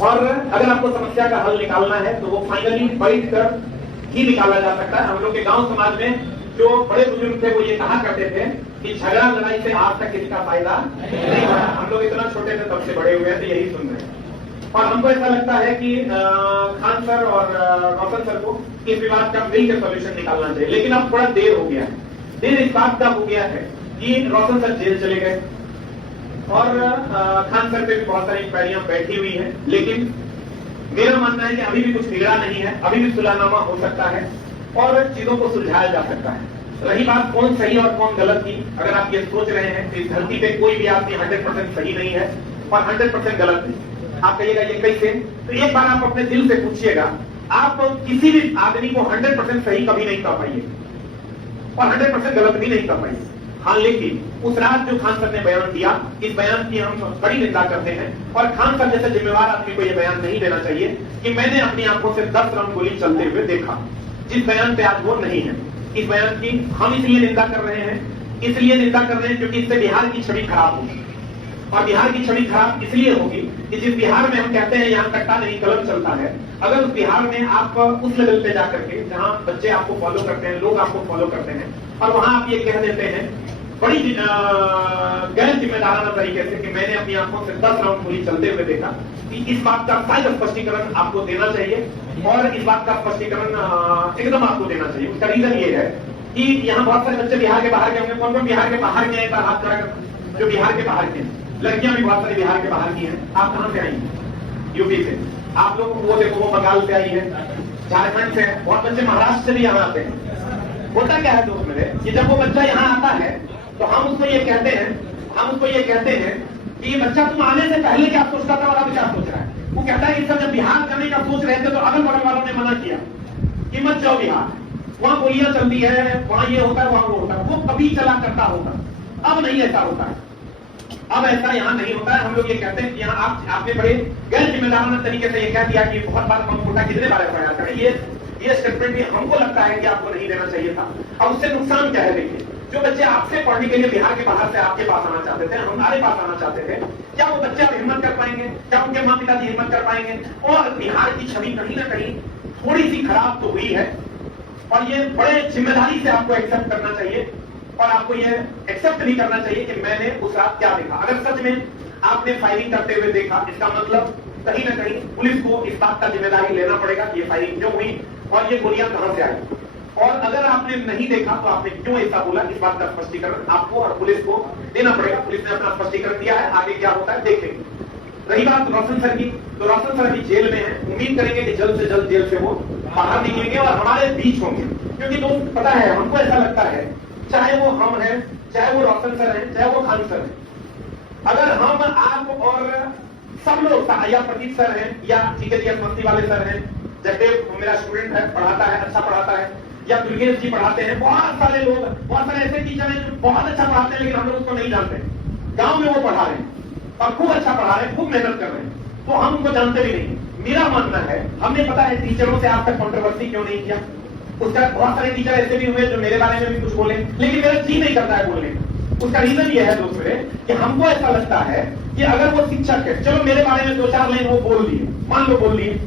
और अगर आपको समस्या का हल निकालना है तो वो फाइनली बैठ कर ही निकाला जा सकता है। हम लोग के गांव समाज में जो बड़े बुजुर्ग थे वो ये कहा करते थे कि झगड़ा लड़ाई से आज तक किसी का फायदा नहीं हुआ। हम लोग इतना छोटे थे तब से बड़े हुए हैं तो यही सुन रहे हैं। और हमको ऐसा लगता है कि खान सर और रोशन सर को इस विवाद का मिलकर सॉल्यूशन निकालना चाहिए, लेकिन अब थोड़ा देर हो गया है। देर इस बात का हो गया है कि रोशन सर जेल चले गए और खान सर पे भी बहुत सारी इंक्वायरियां बैठी हुई है, लेकिन मेरा मानना है कि अभी भी कुछ बिगड़ा नहीं है, अभी भी सुलहनामा हो सकता है और चीजों को सुलझाया जा सकता है। रही बात कौन सही और कौन गलत की, अगर आप ये सोच रहे हैं कि इस धरती पे कोई भी आदमी 100% सही नहीं है और 100% गलत नहीं, आप कहिएगा ये कैसे, तो एक बार आप अपने दिल से पूछिएगा, आप किसी भी आदमी को 100% सही कभी नहीं कर पाइए और 100% गलत भी नहीं कर पाइए। हाँ, लेकिन उस रात जो खान सर ने बयान दिया, इस बयान की हम बड़ी निंदा करते हैं और खान सर जैसे जिम्मेवार आदमी को यह बयान नहीं देना चाहिए कि मैंने अपनी आंखों से 10 राउंड गोली चलते हुए देखा, जिस बयान पे आज वो नहीं है। इस बयान की हम इसलिए निंदा कर रहे हैं, क्योंकि इससे बिहार की छवि खराब होगी और बिहार की छवि खराब इसलिए होगी कि जिस बिहार में हम कहते हैं यहाँ कट्टा नहीं कलम चलता है, अगर उस बिहार में आप उस लेवल पे जाकर के जहाँ बच्चे आपको फॉलो करते हैं, लोग आपको फॉलो करते हैं और वहां आप ये कह देते हैं बड़ी गैर जिम्मेदाराना तरीके से कि मैंने अपनी आंखों से 10 राउंड गोली चलते हुए देखा, कि इस बात का शायद स्पष्टीकरण आपको देना चाहिए और इस बात का स्पष्टीकरण एकदम आपको देना चाहिए। उसका रीजन ये है कि यहाँ बहुत सारे बच्चे बिहार के बाहर के होंगे। कौन कौन बिहार के बाहर के हैं, हाथ खड़ा कर, जो बिहार के बाहर के हैं। लड़कियां भी बहुत सारी बिहार के बाहर की हैं। आप कहां से आई हैं? यूपी से। आप लोग वो देखो, वो बंगाल से आई है, झारखंड से, बहुत बच्चे महाराष्ट्र से भी यहाँ आते हैं। होता क्या है दोस्त मेरे कि जब वो बच्चा यहाँ आता है तो हम उसको ये कहते हैं कि बच्चा तुम आने से पहले क्या सोचता था और अब क्या सोच रहा है। वो कहता है कि सर जब बिहार जाने का सोच रहे थे तो अगल बगल वालों ने मना किया कि मत जाओ बिहार, वहां गोलियां चलती है, वहां ये होता है, वहां वो होता है। वो कभी चला करता होगा, अब नहीं ऐसा होता है, अब ऐसा यहाँ नहीं होता है। हम लोग ये कहते हैं कि यहाँ आपने बड़े गैर जिम्मेदाराना तरीके से ये कह दिया कि बहुत बार कम छोटा कितने बार प्रयास करें। ये स्टेटमेंट भी हमको लगता है कि आपको नहीं देना चाहिए था। अब उससे नुकसान क्या है? देखिए, जो बच्चे आपसे पढ़ने के लिए बिहार के बाहर से आपके पास आना चाहते थे, हमारे पास आना चाहते थे, क्या वो बच्चे अब हिम्मत कर पाएंगे? क्या उनके माँ पिता हिम्मत कर पाएंगे? और बिहार की छवि कहीं ना कहीं थोड़ी सी खराब तो हुई है और ये बड़े जिम्मेदारी से आपको एक्सेप्ट करना चाहिए और आपको ये एक्सेप्ट नहीं करना चाहिए कि मैंने उस रात क्या देखा। अगर सच में आपने फायरिंग करते हुए देखा, इसका मतलब कहीं ना कहीं पुलिस को इस बात का जिम्मेदारी लेना पड़ेगा कि ये फायरिंग क्यों हुई और ये गोलियां कहां से आई। और अगर आपने नहीं देखा तो आपने क्यों ऐसा बोला, इस बात का स्पष्टीकरण आपको और पुलिस को देना पड़ेगा। पुलिस ने अपना स्पष्टीकरण दिया है, आगे क्या होता है देखेंगे। रही बात रोशन सर की, तो रोशन सर अभी जेल में है। उम्मीद करेंगे कि जल्द से जल्द जेल से वो बाहर निकलेंगे और हमारे बीच होंगे, क्योंकि दोस्त पता है हमको ऐसा लगता है, चाहे वो हम हैं, चाहे वो रोशन सर हैं, चाहे वो खान सर हैं, अगर हम आप और सब लोग या प्रदीप सर हैं या टीकेजीएस मस्ती वाले सर हैं, जगदेव मेरा स्टूडेंट है, पढ़ाता है, अच्छा पढ़ाता है, या दुर्गेश जी पढ़ाते हैं, बहुत सारे लोग, बहुत सारे ऐसे टीचर हैं जो बहुत अच्छा पढ़ाते हैं लेकिन हम लोग उसको नहीं जानते। गांव में वो पढ़ा रहे हैं और खूब अच्छा पढ़ा रहे हैं, खूब मेहनत कर रहे हैं, तो हम उनको जानते भी नहीं। मेरा मानना है, हमने पता है टीचरों से आज तक कंट्रोवर्सी क्यों नहीं किया। उसका बहुत सारे टीचर ऐसे भी हुए जो मेरे बारे में भी कुछ बोले, लेकिन मेरा जी नहीं करता है बोलने। उसका रीजन ये है दूसरे कि हमको ऐसा लगता है कि अगर वो शिक्षक है, चलो मेरे बारे में 2-4 लाइन वो बोल दिए, मान लो बोल दिए,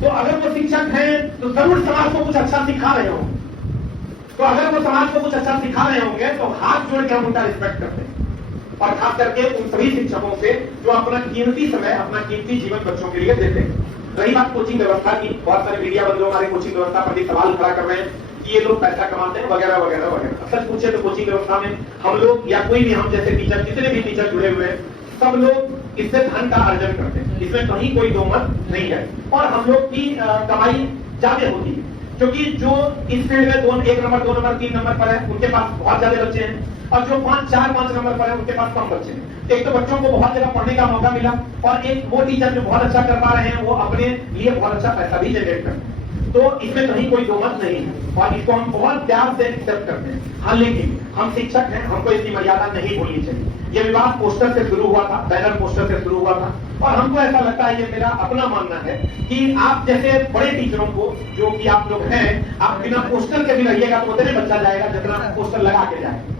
तो अगर वो शिक्षक हैं तो जरूर समाज को कुछ अच्छा सिखा रहे होंगे। तो अगर वो समाज को कुछ अच्छा सिखा रहे होंगे तो हाथ जोड़ के हम उनका रिस्पेक्ट करते हैं और खास करके उन सभी शिक्षकों से जो अपना कीमती समय, अपना कीमती जीवन बच्चों के लिए देते हैं। रही बात कोचिंग व्यवस्था की, बहुत सारे मीडिया बंधु हमारे कोचिंग व्यवस्था पर भी सवाल खड़ा कर रहे हैं कि ये लोग पैसा कमाते हैं वगैरह वगैरह वगैरह। सच पूछे तो कोचिंग व्यवस्था में हम लोग या कोई भी हम जैसे टीचर, जितने भी टीचर जुड़े हुए हैं, सब लोग इससे धन का अर्जन करते हैं, इसमें कहीं कोई दो मत नहीं है। और हम लोग की कमाई ज्यादा होती है क्योंकि जो इस फील्ड में 1 नंबर 2 नंबर 3 नंबर पर है उनके पास बहुत ज्यादा बच्चे हैं और जो 5 नंबर पर है उनके पास कम बच्चे हैं। एक तो बच्चों को बहुत जगह पढ़ने का मौका मिला और एक वो टीचर जो बहुत अच्छा कर पा रहे हैं वो अपने लिए बहुत अच्छा पैसा भी जनरेट करते हैं। तो इसमें कहीं कोई दो मत नहीं है और इसको हम बहुत प्यार से एक्सेप्ट करते हैं। हाँ, लेकिन हम शिक्षक हैं, हमको इसकी मर्यादा नहीं भूलनी चाहिए। ये विवाद पोस्टर से शुरू हुआ था, बैनर पोस्टर से शुरू हुआ था और हमको ऐसा लगता है, ये मेरा अपना मानना है कि आप जैसे बड़े टीचरों को जो कि आप लोग हैं, आप बिना पोस्टर के भी रहिएगा तो उतने बच्चा जाएगा जितना पोस्टर लगा के जाएगा।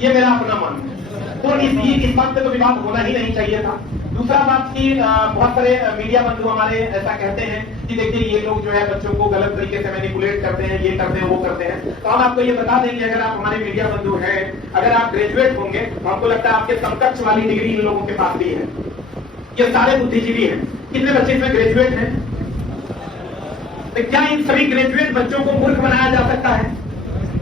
ये मेरा अपना मानना है। तो इस बात पे तो विवाद होना ही नहीं चाहिए था। दूसरा बात की बहुत सारे मीडिया बंधु हमारे ऐसा कहते हैं कि देखिए ये लोग जो है बच्चों को गलत तरीके से मैनिपुलेट करते हैं, ये करते हैं, वो करते हैं। तो हम आपको ये बता देंगे, अगर आप हमारे मीडिया बंधु हैं, अगर आप ग्रेजुएट होंगे तो हमको लगता है आपके समकक्ष वाली डिग्री इन लोगों के पास भी है। ये सारे बुद्धिजीवी हैं। कितने बच्चे इसमें ग्रेजुएट हैं? तो क्या इन सभी ग्रेजुएट बच्चों को मूर्ख बनाया जा सकता है?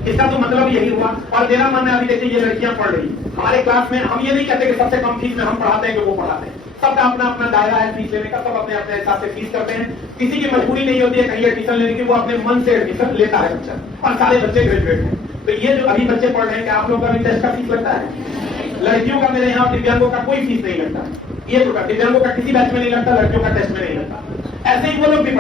इसका तो मतलब यही हुआ। और मेरा मानना है, अभी देखिए ये लड़कियां पढ़ रही हमारे क्लास में, हम ये नहीं कहते कि सबसे कम फीस में हम पढ़ाते हैं कि वो पढ़ाते हैं। सबका अपना अपना दायरा है फीस लेने का, सब अपने अपने हिसाब से फीस करते हैं। किसी की मजबूरी नहीं होती है कहीं एडमिशन लेने की, वो अपने मन से एडमिशन लेता है बच्चा, और सारे बच्चे ग्रेजुएट हैं। तो ये जो अभी बच्चे पढ़ रहे हैं, क्या आप लोगों का भी टेस्ट का फीस लगता है? लड़कियों का मेरे यहाँ दिव्यांगों का कोई फीस नहीं लगता। ये तो दिव्यांगों का किसी बैच में नहीं लगता, लड़कियों का टेस्ट में नहीं लगता। ऐसे ही वो लोग भी